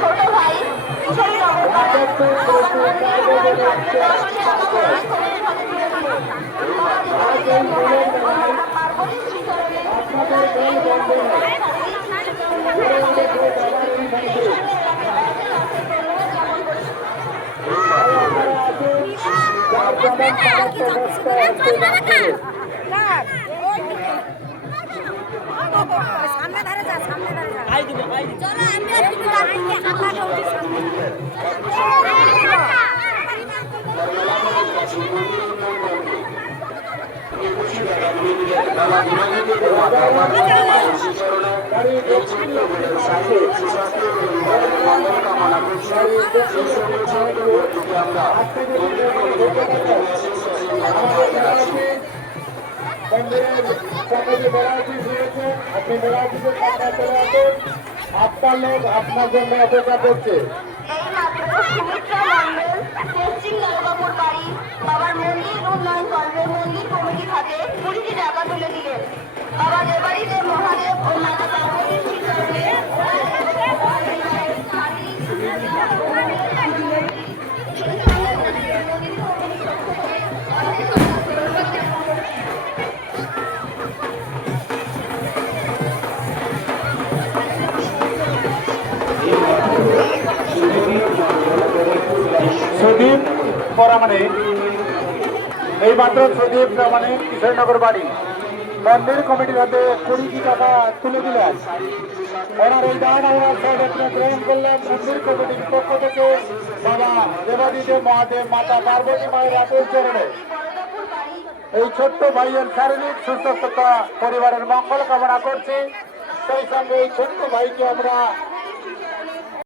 ছোট ভাই সামনে ধারে যা, সামনে ধারে যা। চলো আমি একটু দাঁড়িয়ে আল্লাহকে উঠি সামনে। আপনার লোক আপনার জন্য অপেক্ষা করছে। পশ্চিম লালবাবুর বাড়ি বাবার মন্দির উন্নয়ন করবে মন্দির কমিটি থাকে 20টি টাকা তুলে দিলেন। বাবার এ বাড়িতে মহাদেব ও মাতা পার্বতীর চিত্রণে সুদীপ পরামানিক এই মাত্র সুদীপ পরামানিক কিশোরনগর বাড়ি মন্দির কমিটির হাতে 20টি টাকা তুলে দিলেন। ওনার এই দান ওনার সর্বত্র গ্রহণ করলেন মন্দির কমিটির পক্ষ থেকে বাবা দেবাদিদেব মহাদেব মাতা পার্বতী মায়ের আতুল চরণে। এই ছোট্ট ভাইয়ের শারীরিক সুস্থতা পরিবারের মঙ্গল কামনা করছি। সেই সঙ্গে এই ছোট্ট ভাইকে আমরা